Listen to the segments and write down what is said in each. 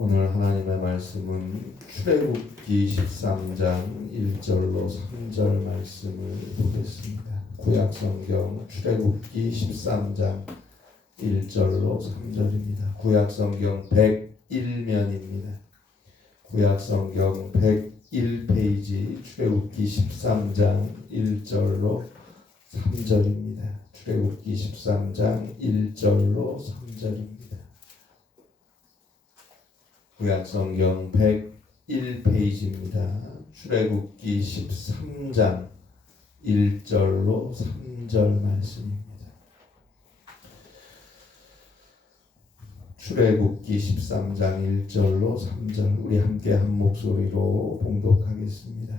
오늘 하나님의 말씀은 출애굽기 13장 1절로 3절 말씀을 보겠습니다. 구약성경 출애굽기 13장 1절로 3절입니다. 구약성경 101면입니다. 구약성경 101페이지 출애굽기 13장 1절로 3절입니다. 출애굽기 13장 1절로 3절입니다. 구약성경 101페이지입니다. 출애굽기 13장 1절로 3절 말씀입니다. 출애굽기 13장 1절로 3절 우리 함께 한 목소리로 봉독하겠습니다.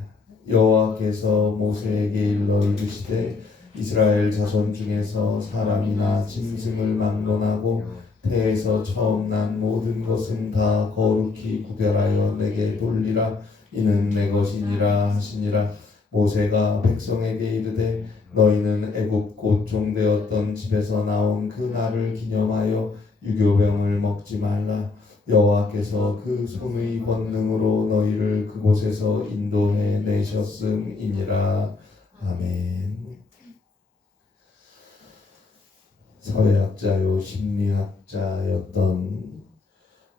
여호와께서 모세에게 일러 이르시되 이스라엘 자손 중에서 사람이나 짐승을 막론하고 태에서 처음 난 모든 것은 다 거룩히 구별하여 내게 돌리라. 이는 내 것이니라 하시니라. 모세가 백성에게 이르되 너희는 애굽 곧 종되었던 집에서 나온 그 날을 기념하여 유교병을 먹지 말라. 여호와께서 그 손의 권능으로 너희를 그곳에서 인도해 내셨음이니라. 아멘. 사회학자요 심리학자였던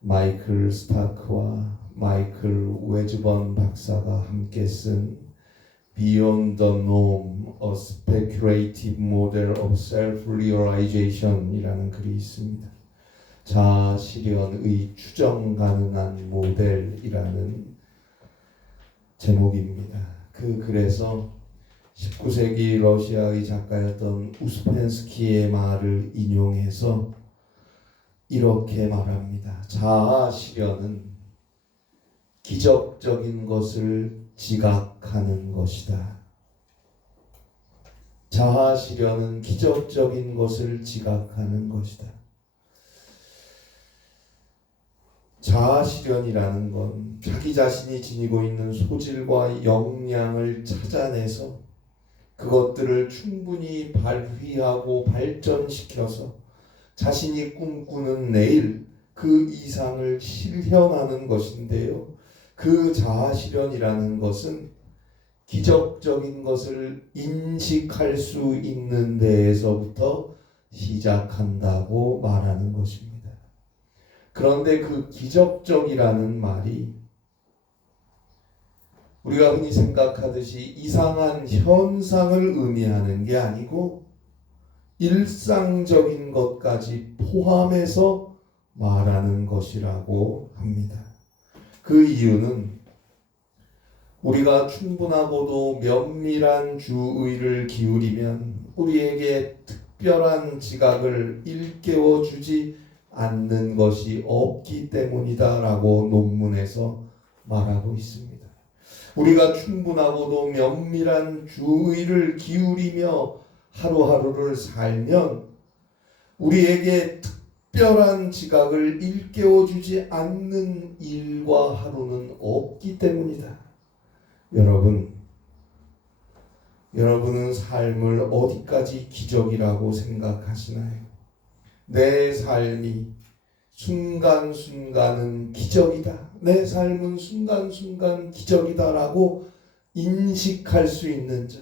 마이클 스타크와 마이클 웨즈번 박사가 함께 쓴 Beyond the Norm: A Speculative Model of Self-Realization 이라는 글이 있습니다. 자아 실현의 추정 가능한 모델이라는 제목입니다. 그 글에서 19세기 러시아의 작가였던 우스펜스키의 말을 인용해서 이렇게 말합니다. 자아 실현은 기적적인 것을 지각하는 것이다. 자아 실현은 기적적인 것을 지각하는 것이다. 자아 실현이라는 건 자기 자신이 지니고 있는 소질과 역량을 찾아내서 그것들을 충분히 발휘하고 발전시켜서 자신이 꿈꾸는 내일 그 이상을 실현하는 것인데요. 그 자아 실현이라는 것은 기적적인 것을 인식할 수 있는 데에서부터 시작한다고 말하는 것입니다. 그런데 그 기적적이라는 말이 우리가 흔히 생각하듯이 이상한 현상을 의미하는 게 아니고 일상적인 것까지 포함해서 말하는 것이라고 합니다. 그 이유는 우리가 충분하고도 면밀한 주의를 기울이면 우리에게 특별한 지각을 일깨워 주지 않는 것이 없기 때문이다라고 논문에서 말하고 있습니다. 우리가 충분하고도 면밀한 주의를 기울이며 하루하루를 살면 우리에게 특별한 지각을 일깨워주지 않는 일과 하루는 없기 때문이다. 여러분은 삶을 어디까지 기적이라고 생각하시나요? 내 삶이 순간순간은 기적이다. 내 삶은 순간순간 기적이다라고 인식할 수 있는 자.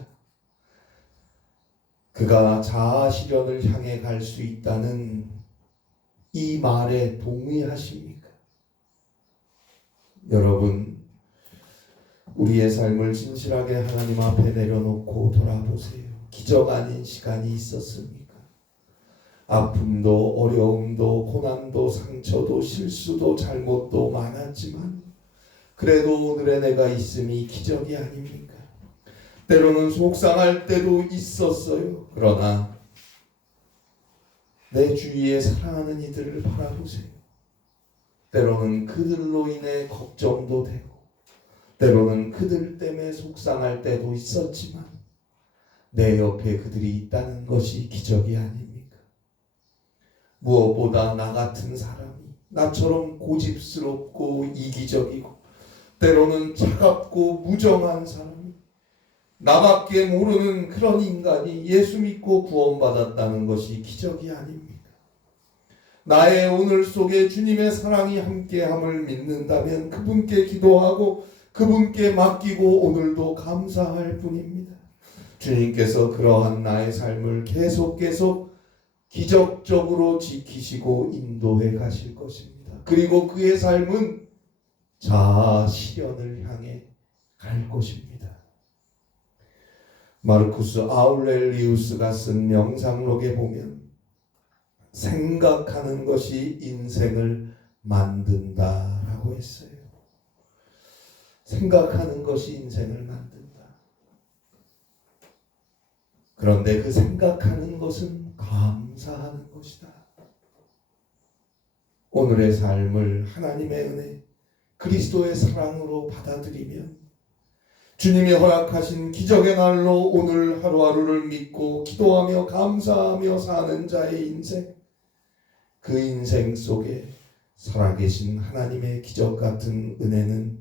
그가 자아 실현을 향해 갈 수 있다는 이 말에 동의하십니까? 여러분, 우리의 삶을 진실하게 하나님 앞에 내려놓고 돌아보세요. 기적 아닌 시간이 있었습니까? 아픔도 어려움도 고난도 상처도 실수도 잘못도 많았지만 그래도 오늘의 내가 있음이 기적이 아닙니까? 때로는 속상할 때도 있었어요. 그러나 내 주위에 사랑하는 이들을 바라보세요. 때로는 그들로 인해 걱정도 되고 때로는 그들 때문에 속상할 때도 있었지만 내 옆에 그들이 있다는 것이 기적이 아닙니까? 무엇보다 나 같은 사람이 나처럼 고집스럽고 이기적이고 때로는 차갑고 무정한 사람이 나밖에 모르는 그런 인간이 예수 믿고 구원받았다는 것이 기적이 아닙니까? 나의 오늘 속에 주님의 사랑이 함께함을 믿는다면 그분께 기도하고 그분께 맡기고 오늘도 감사할 뿐입니다. 주님께서 그러한 나의 삶을 계속 기적적으로 지키시고 인도해 가실 것입니다. 그리고 그의 삶은 자아 실현을 향해 갈 것입니다. 마르쿠스 아울렐리우스가 쓴 명상록에 보면 생각하는 것이 인생을 만든다라고 했어요. 생각하는 것이 인생을 만든다. 그런데 그 생각하는 것은 감사하는 것이다. 오늘의 삶을 하나님의 은혜, 그리스도의 사랑으로 받아들이면 주님이 허락하신 기적의 날로 오늘 하루하루를 믿고 기도하며 감사하며 사는 자의 인생, 그 인생 속에 살아계신 하나님의 기적 같은 은혜는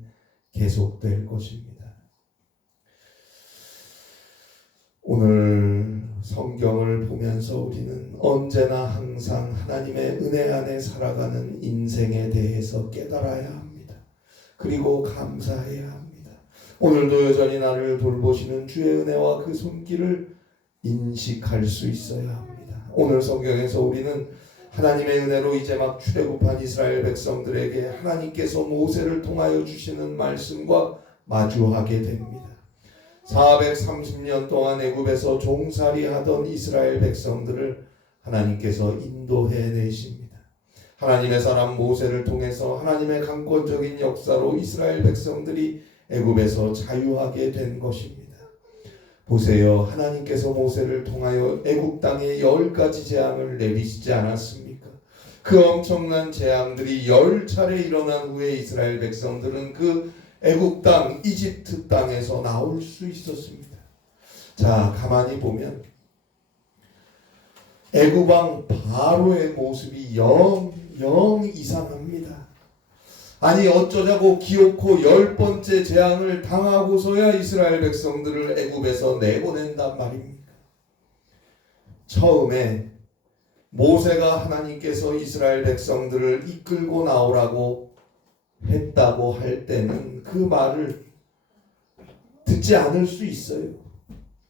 계속될 것입니다. 오늘 성경을 보면서 우리는 언제나 항상 하나님의 은혜 안에 살아가는 인생에 대해서 깨달아야 합니다. 그리고 감사해야 합니다. 오늘도 여전히 나를 돌보시는 주의 은혜와 그 손길을 인식할 수 있어야 합니다. 오늘 성경에서 우리는 하나님의 은혜로 이제 막 출애굽한 이스라엘 백성들에게 하나님께서 모세를 통하여 주시는 말씀과 마주하게 됩니다. 430년 동안 애굽에서 종살이 하던 이스라엘 백성들을 하나님께서 인도해 내십니다. 하나님의 사람 모세를 통해서 하나님의 강권적인 역사로 이스라엘 백성들이 애굽에서 자유하게 된 것입니다. 보세요. 하나님께서 모세를 통하여 애굽 땅에 10가지 재앙을 내리시지 않았습니까? 그 엄청난 재앙들이 10차례 일어난 후에 이스라엘 백성들은 그 애굽 땅, 이집트 땅에서 나올 수 있었습니다. 자, 가만히 보면 애굽 왕 바로의 모습이 영 이상합니다. 아니 어쩌자고 기어코 10번째 재앙을 당하고서야 이스라엘 백성들을 애굽에서 내보낸단 말입니까? 처음에 모세가 하나님께서 이스라엘 백성들을 이끌고 나오라고 했다고 할 때는 그 말을 듣지 않을 수 있어요.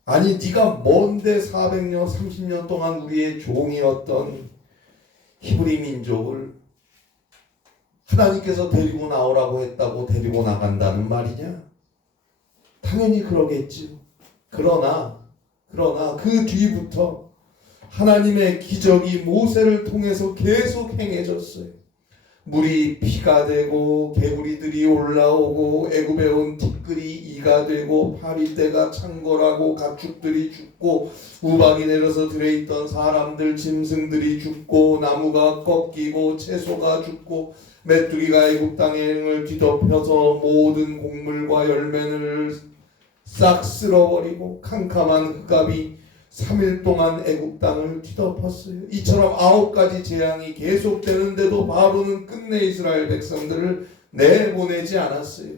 아니 네가 뭔데 400년 30년 동안 우리의 종이었던 히브리 민족을 하나님께서 데리고 나오라고 했다고 데리고 나간다는 말이냐? 당연히 그러겠죠. 그러나 그 뒤부터 하나님의 기적이 모세를 통해서 계속 행해졌어요. 물이 피가 되고 개구리들이 올라오고 애굽에 온 티끌이 이가 되고 파리떼가 창궐하고 가축들이 죽고 우박이 내려서 들어있던 사람들 짐승들이 죽고 나무가 꺾이고 채소가 죽고 메뚜기가 애굽 땅을 뒤덮여서 모든 곡물과 열매를 싹 쓸어버리고 캄캄한 흑암이 3일 동안 애굽 땅을 뒤덮었어요. 이처럼 9가지 재앙이 계속되는데도 바로는 끝내 이스라엘 백성들을 내보내지 않았어요.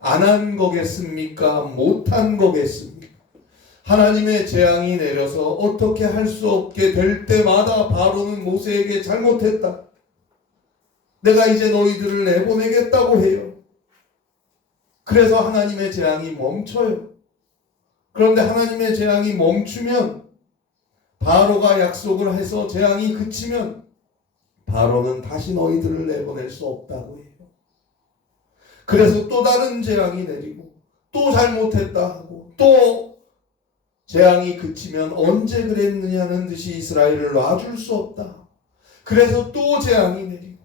안 한 거겠습니까? 못한 거겠습니까? 하나님의 재앙이 내려서 어떻게 할 수 없게 될 때마다 바로는 모세에게 잘못했다. 내가 이제 너희들을 내보내겠다고 해요. 그래서 하나님의 재앙이 멈춰요. 그런데 하나님의 재앙이 멈추면 바로가 약속을 해서 재앙이 그치면 바로는 다시 너희들을 내보낼 수 없다고 해요. 그래서 또 다른 재앙이 내리고 또 잘못했다 하고 또 재앙이 그치면 언제 그랬느냐는 듯이 이스라엘을 놔줄 수 없다. 그래서 또 재앙이 내리고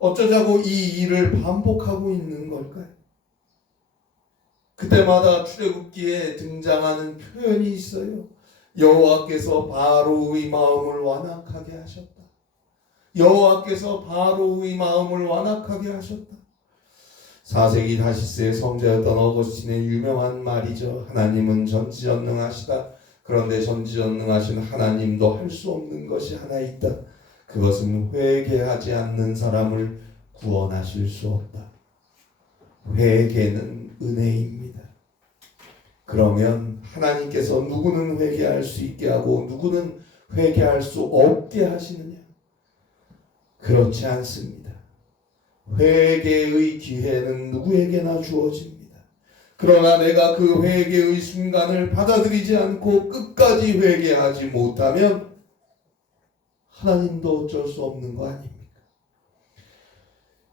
어쩌자고 이 일을 반복하고 있는 걸까요? 그때마다 출애굽기에 등장하는 표현이 있어요. 여호와께서 바로의 마음을 완악하게 하셨다. 여호와께서 바로의 마음을 완악하게 하셨다. 4세기 다시스의 성자였던 어거스틴의 유명한 말이죠. 하나님은 전지전능하시다. 그런데 전지전능하신 하나님도 할 수 없는 것이 하나 있다. 그것은 회개하지 않는 사람을 구원하실 수 없다. 회개는 은혜입니다. 그러면 하나님께서 누구는 회개할 수 있게 하고 누구는 회개할 수 없게 하시느냐? 그렇지 않습니다. 회개의 기회는 누구에게나 주어집니다. 그러나 내가 그 회개의 순간을 받아들이지 않고 끝까지 회개하지 못하면 하나님도 어쩔 수 없는 거 아닙니까?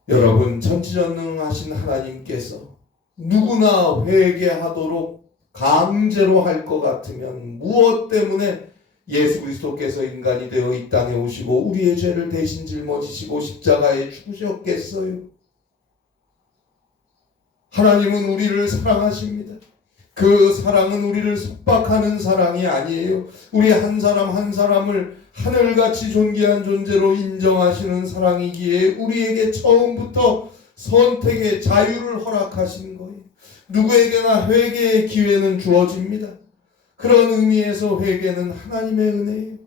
여러분, 전지전능하신 하나님께서 누구나 회개하도록 강제로 할 것 같으면 무엇 때문에 예수 그리스도께서 인간이 되어 이 땅에 오시고 우리의 죄를 대신 짊어지시고 십자가에 죽으셨겠어요? 하나님은 우리를 사랑하십니다. 그 사랑은 우리를 속박하는 사랑이 아니에요. 우리 한 사람 한 사람을 하늘같이 존귀한 존재로 인정하시는 사랑이기에 우리에게 처음부터 선택의 자유를 허락하신 거예요. 누구에게나 회개의 기회는 주어집니다. 그런 의미에서 회개는 하나님의 은혜예요.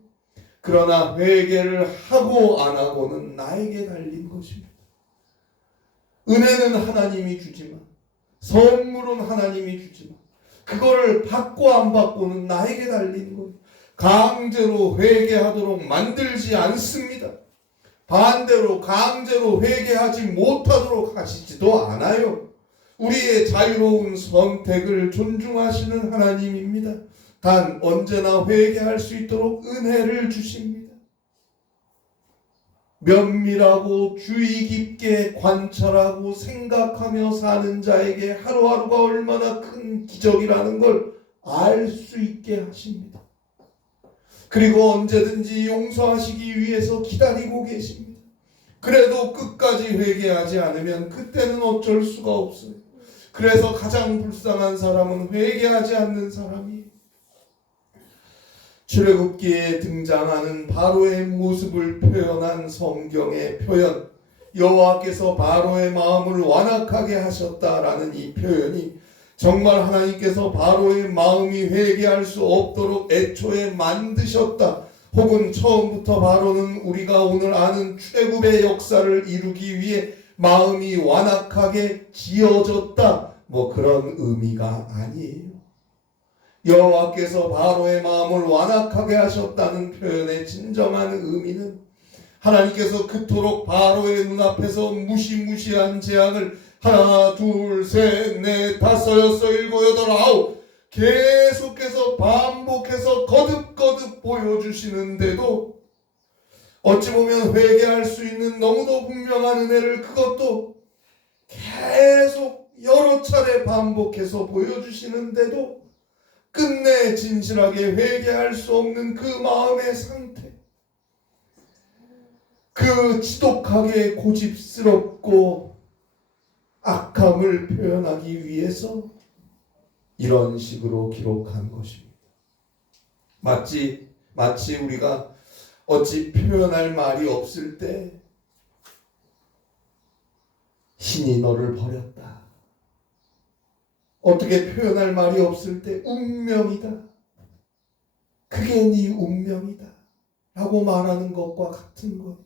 그러나 회개를 하고 안 하고는 나에게 달린 것입니다. 은혜는 하나님이 주지만, 선물은 하나님이 주지만, 그거를 받고 안 받고는 나에게 달린 거예요. 강제로 회개하도록 만들지 않습니다. 반대로 강제로 회개하지 못하도록 하시지도 않아요. 우리의 자유로운 선택을 존중하시는 하나님입니다. 단 언제나 회개할 수 있도록 은혜를 주십니다. 면밀하고 주의 깊게 관찰하고 생각하며 사는 자에게 하루하루가 얼마나 큰 기적이라는 걸 알 수 있게 하십니다. 그리고 언제든지 용서하시기 위해서 기다리고 계십니다. 그래도 끝까지 회개하지 않으면 그때는 어쩔 수가 없어요. 그래서 가장 불쌍한 사람은 회개하지 않는 사람이에요. 출애굽기에 등장하는 바로의 모습을 표현한 성경의 표현, 여호와께서 바로의 마음을 완악하게 하셨다라는 이 표현이 정말 하나님께서 바로의 마음이 회개할 수 없도록 애초에 만드셨다, 혹은 처음부터 바로는 우리가 오늘 아는 출애굽의 역사를 이루기 위해 마음이 완악하게 지어졌다, 뭐 그런 의미가 아니에요. 여호와께서 바로의 마음을 완악하게 하셨다는 표현의 진정한 의미는 하나님께서 그토록 바로의 눈앞에서 무시무시한 재앙을 하나, 둘, 셋, 넷, 다섯, 여섯, 일곱, 여덟, 아홉 계속해서 반복해서 거듭거듭 보여주시는데도 어찌 보면 회개할 수 있는 너무도 분명한 은혜를 그것도 계속 여러 차례 반복해서 보여주시는데도 끝내 진실하게 회개할 수 없는 그 마음의 상태, 그 지독하게 고집스럽고 악함을 표현하기 위해서 이런 식으로 기록한 것입니다. 마치 우리가 어찌 표현할 말이 없을 때 신이 너를 버렸다, 어떻게 표현할 말이 없을 때 운명이다, 그게 네 운명이다 라고 말하는 것과 같은 것.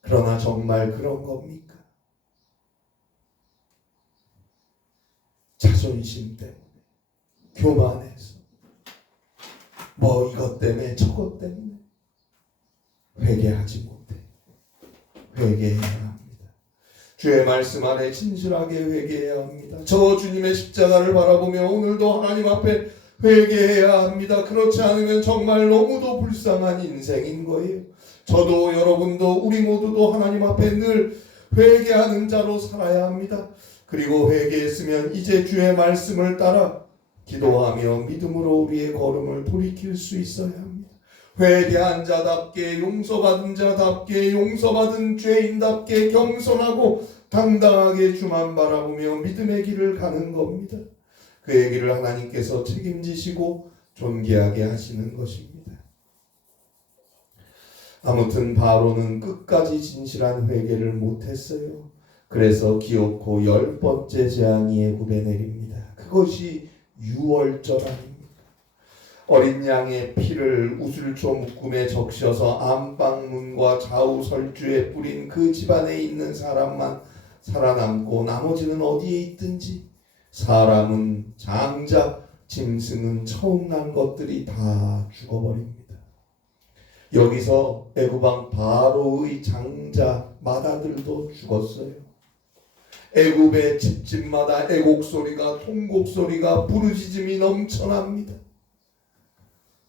그러나 정말 그런 겁니까? 자존심 때문에, 교만해서, 뭐 이것 때문에 저것 때문에 회개하지 못해. 회개해야 합니다. 주의 말씀 안에 진실하게 회개해야 합니다. 저 주님의 십자가를 바라보며 오늘도 하나님 앞에 회개해야 합니다. 그렇지 않으면 정말 너무도 불쌍한 인생인 거예요. 저도 여러분도 우리 모두도 하나님 앞에 늘 회개하는 자로 살아야 합니다. 그리고 회개했으면 이제 주의 말씀을 따라 기도하며 믿음으로 우리의 걸음을 돌이킬 수 있어야 합니다. 회개한 자답게, 용서받은 자답게, 용서받은 죄인답게 겸손하고 당당하게 주만 바라보며 믿음의 길을 가는 겁니다. 그의 길을 하나님께서 책임지시고 존귀하게 하시는 것입니다. 아무튼 바로는 끝까지 진실한 회개를 못했어요. 그래서 기어코 10번째 재앙이 애굽에 내립니다. 그것이 유월절 아닙니까? 어린 양의 피를 우슬초 묶음에 적셔서 안방문과 좌우 설주에 뿌린 그 집안에 있는 사람만 살아남고 나머지는 어디에 있든지 사람은, 장자, 짐승은 처음 난 것들이 다 죽어버립니다. 여기서 애굽 왕 바로의 장자 마다들도 죽었어요. 애굽의 집집마다 애곡 소리가, 통곡 소리가, 부르짖음이 넘쳐납니다.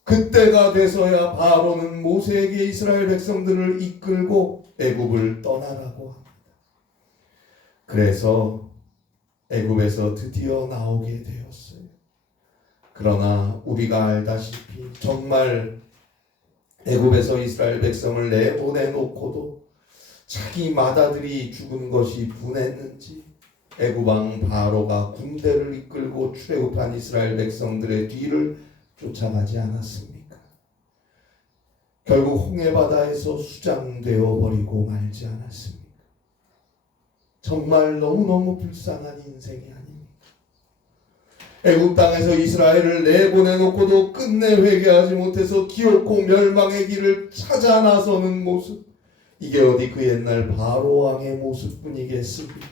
그때가 돼서야 바로는 모세에게 이스라엘 백성들을 이끌고 애굽을 떠나라고 합니다. 그래서 애굽에서 드디어 나오게 되었어요. 그러나 우리가 알다시피 정말 애굽에서 이스라엘 백성을 내보내놓고도 자기 맏아들이 죽은 것이 분했는지 애굽 왕 바로가 군대를 이끌고 출애굽한 이스라엘 백성들의 뒤를 쫓아가지 않았습니까? 결국 홍해바다에서 수장되어 버리고 말지 않았습니까? 정말 너무너무 불쌍한 인생이 아닙니까? 애굽 땅에서 이스라엘을 내보내놓고도 끝내 회개하지 못해서 기어코 멸망의 길을 찾아 나서는 모습, 이게 어디 그 옛날 바로 왕의 모습뿐이겠습니까?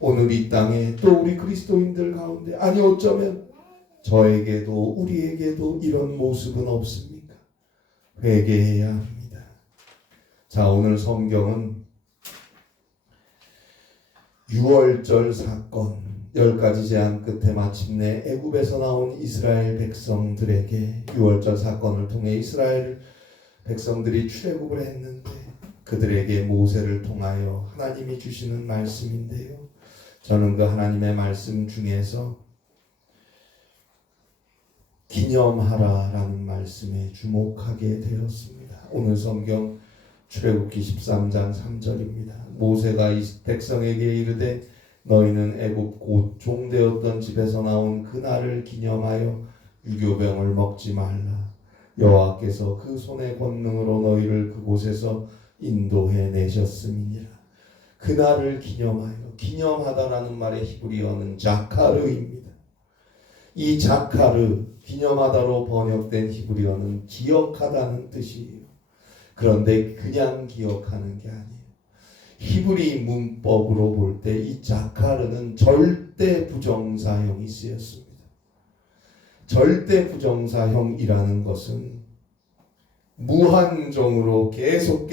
오늘 이 땅에 또 우리 그리스도인들 가운데, 아니 어쩌면 저에게도 우리에게도 이런 모습은 없습니까? 회개해야 합니다. 자, 오늘 성경은 6월절 사건 10가지 제안 끝에 마침내 애굽에서 나온 이스라엘 백성들에게 6월절 사건을 통해 이스라엘 백성들이 출애굽을 했는데 그들에게 모세를 통하여 하나님이 주시는 말씀인데요. 저는 그 하나님의 말씀 중에서 기념하라라는 말씀에 주목하게 되었습니다. 오늘 성경 출애굽기 13장 3절입니다. 모세가 이 백성에게 이르되 너희는 애굽 곧 종되었던 집에서 나온 그날을 기념하여 유교병을 먹지 말라. 여호와께서 그 손의 권능으로 너희를 그곳에서 인도해 내셨음이니라. 그날을 기념하여, 기념하다라는 말의 히브리어는 자카르입니다. 이 자카르, 기념하다로 번역된 히브리어는 기억하다는 뜻이에요. 그런데 그냥 기억하는 게 아니에요. 히브리 문법으로 볼 때 이 자카르는 절대 부정사형이 쓰였습니다. 절대 부정사형이라는 것은 무한정으로 계속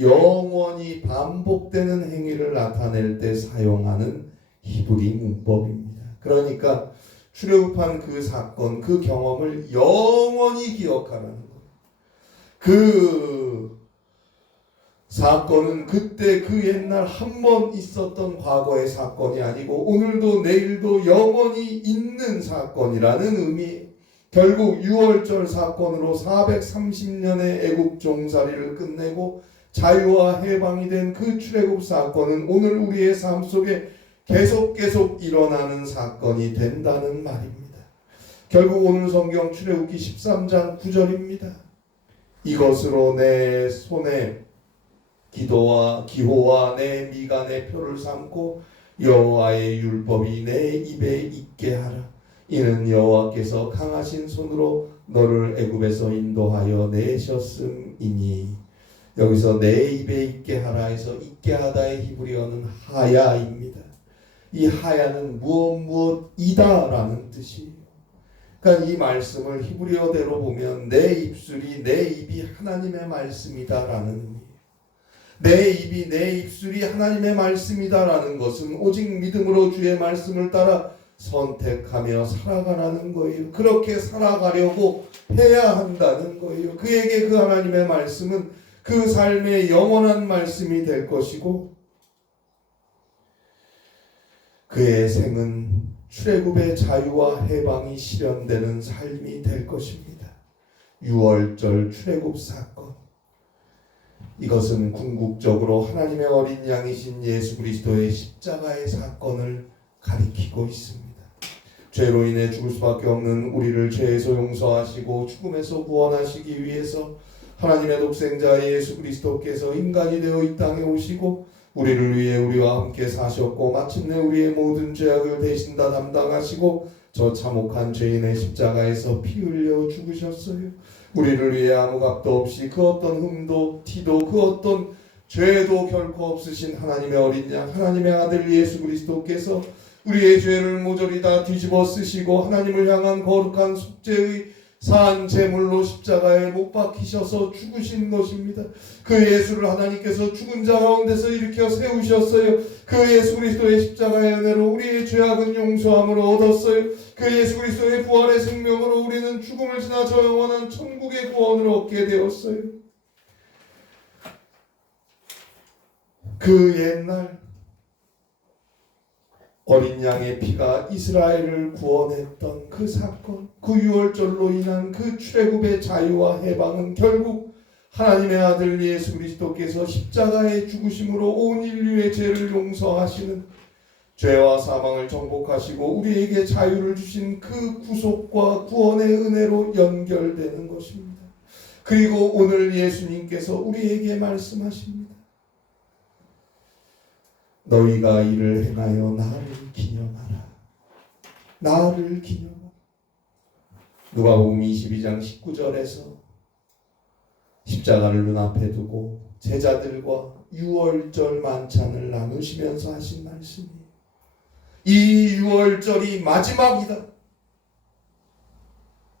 영원히 반복되는 행위를 나타낼 때 사용하는 히브리 문법입니다. 그러니까 출애굽한 그 사건, 그 경험을 영원히 기억하라는 거예요. 그 사건은 그때 그 옛날 한 번 있었던 과거의 사건이 아니고 오늘도 내일도 영원히 있는 사건이라는 의미. 결국 6월절 사건으로 430년의 애굽 종살이를 끝내고 자유와 해방이 된 그 출애굽 사건은 오늘 우리의 삶 속에 계속 일어나는 사건이 된다는 말입니다. 결국 오늘 성경 출애굽기 13장 9절입니다. 이것으로 내 손에 기호와 내 미간의 표를 삼고 여호와의 율법이 내 입에 있게 하라. 이는 여호와께서 강하신 손으로 너를 애굽에서 인도하여 내셨음이니. 여기서 내 입에 있게 하라 해서 있게 하다의 히브리어는 하야입니다. 이 하야는 무엇이다라는 뜻이에요. 그러니까 이 말씀을 히브리어대로 보면 내 입술이, 내 입이 하나님의 말씀이다라는 의미예요. 내 입이, 내 입술이 하나님의 말씀이다라는 것은 오직 믿음으로 주의 말씀을 따라 선택하며 살아가라는 거예요. 그렇게 살아가려고 해야 한다는 거예요. 그에게 그 하나님의 말씀은 그 삶의 영원한 말씀이 될 것이고 그의 생은 출애굽의 자유와 해방이 실현되는 삶이 될 것입니다. 6월절 출애굽 사건, 이것은 궁극적으로 하나님의 어린 양이신 예수 그리스도의 십자가의 사건을 가리키고 있습니다. 죄로 인해 죽을 수밖에 없는 우리를 죄에서 용서하시고 죽음에서 구원하시기 위해서 하나님의 독생자 예수 그리스도께서 인간이 되어 이 땅에 오시고 우리를 위해 우리와 함께 사셨고 마침내 우리의 모든 죄악을 대신 다 담당하시고 저 참혹한 죄인의 십자가에서 피 흘려 죽으셨어요. 우리를 위해 아무 값도 없이 그 어떤 흠도 티도 그 어떤 죄도 결코 없으신 하나님의 어린 양, 하나님의 아들 예수 그리스도께서 우리의 죄를 모조리 다 뒤집어 쓰시고 하나님을 향한 거룩한 속죄의 산 제물로 십자가에 못 박히셔서 죽으신 것입니다. 그 예수를 하나님께서 죽은 자 가운데서 일으켜 세우셨어요. 그 예수 그리스도의 십자가의 은혜로 우리의 죄악은 용서함으로 얻었어요. 그 예수 그리스도의 부활의 생명으로 우리는 죽음을 지나 저 영원한 천국의 구원을 얻게 되었어요. 그 옛날 어린 양의 피가 이스라엘을 구원했던 그 사건, 그 유월절로 인한 그 출애굽의 자유와 해방은 결국 하나님의 아들 예수 그리스도께서 십자가의 죽으심으로 온 인류의 죄를 용서하시는, 죄와 사망을 정복하시고 우리에게 자유를 주신 그 구속과 구원의 은혜로 연결되는 것입니다. 그리고 오늘 예수님께서 우리에게 말씀하십니다. 너희가 이를 행하여 나를 기념하라. 나를 기념하라. 누가복음 22장 19절에서 십자가를 눈앞에 두고 제자들과 유월절 만찬을 나누시면서 하신 말씀이에요. 이 유월절이 마지막이다.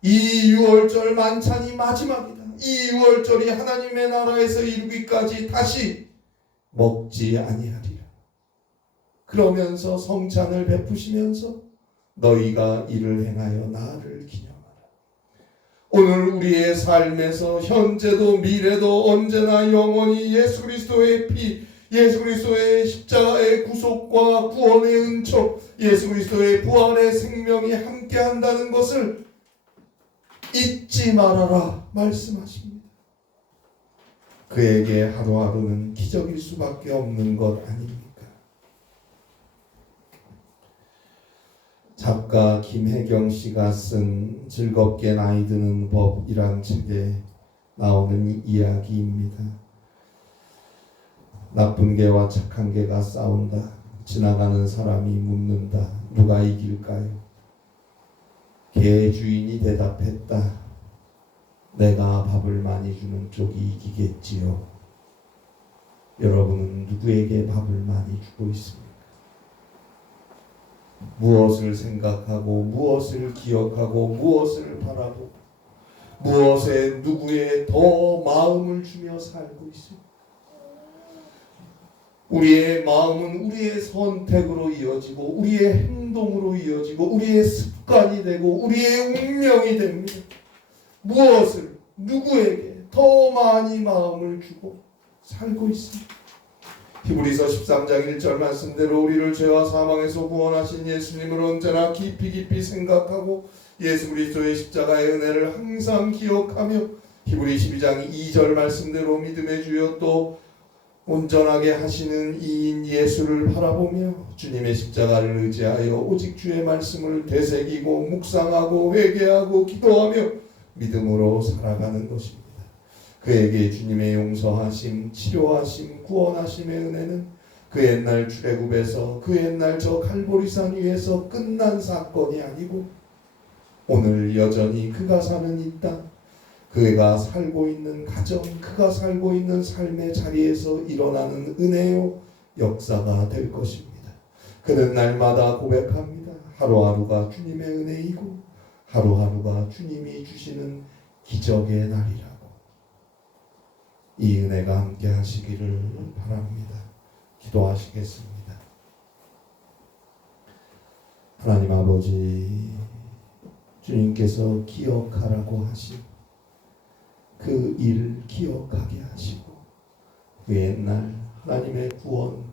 이 유월절 만찬이 마지막이다. 이 유월절이 하나님의 나라에서 이루기까지 다시 먹지 아니하리라. 그러면서 성찬을 베푸시면서 너희가 이를 행하여 나를 기념하라. 오늘 우리의 삶에서 현재도 미래도 언제나 영원히 예수 그리스도의 피, 예수 그리스도의 십자가의 구속과 구원의 은총, 예수 그리스도의 부활의 생명이 함께한다는 것을 잊지 말아라 말씀하십니다. 그에게 하루하루는 기적일 수밖에 없는 것 아닙니까? 작가 김혜경 씨가 쓴 즐겁게 나이 드는 법이란 책에 나오는 이야기입니다. 나쁜 개와 착한 개가 싸운다. 지나가는 사람이 묻는다. 누가 이길까요? 개의 주인이 대답했다. 내가 밥을 많이 주는 쪽이 이기겠지요. 여러분은 누구에게 밥을 많이 주고 있습니까? 무엇을 생각하고 무엇을 기억하고 무엇을 바라보고 무엇에 누구에 더 마음을 주며 살고 있습니까? 우리의 마음은 우리의 선택으로 이어지고 우리의 행동으로 이어지고 우리의 습관이 되고 우리의 운명이 됩니다. 무엇을 누구에게 더 많이 마음을 주고 살고 있습니다. 히브리서 13장 1절 말씀대로 우리를 죄와 사망에서 구원하신 예수님을 언제나 깊이 생각하고 예수 그리스도의 십자가의 은혜를 항상 기억하며 히브리 12장 2절 말씀대로 믿음의 주여 또 온전하게 하시는 이인 예수를 바라보며 주님의 십자가를 의지하여 오직 주의 말씀을 되새기고 묵상하고 회개하고 기도하며 믿음으로 살아가는 것입니다. 그에게 주님의 용서하심, 치료하심, 구원하심의 은혜는 그 옛날 출애굽에서 그 옛날 저 갈보리산 위에서 끝난 사건이 아니고 오늘 여전히 그가 사는 이 땅, 그가 살고 있는 가정, 그가 살고 있는 삶의 자리에서 일어나는 은혜요 역사가 될 것입니다. 그는 날마다 고백합니다. 하루하루가 주님의 은혜이고 하루하루가 주님이 주시는 기적의 날이라고. 이 은혜가 함께 하시기를 바랍니다. 기도하시겠습니다. 하나님 아버지, 주님께서 기억하라고 하신 그 일을 기억하게 하시고 그 옛날 하나님의 구원,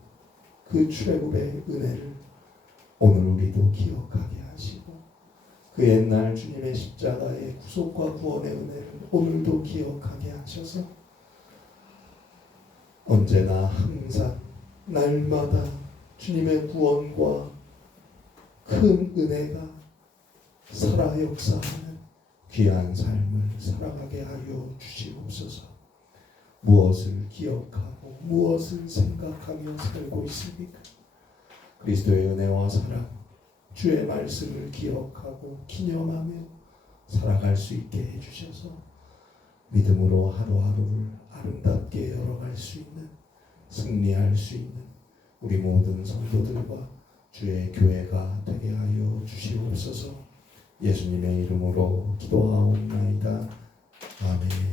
그 출애굽의 은혜를 오늘 우리도 기억하게 하시고 그 옛날 주님의 십자가의 구속과 구원의 은혜를 오늘도 기억하게 하셔서 언제나 항상 날마다 주님의 구원과 큰 은혜가 살아 역사하는 귀한 삶을 살아가게 하여 주시옵소서. 무엇을 기억하고 무엇을 생각하며 살고 있습니까? 그리스도의 은혜와 사랑, 주의 말씀을 기억하고 기념하며 살아갈 수 있게 해주셔서 믿음으로 하루하루를 아름답게 열어갈 수 있는, 승리할 수 있는 우리 모든 성도들과 주의 교회가 되게 하여 주시옵소서. 예수님의 이름으로 기도하옵나이다. 아멘.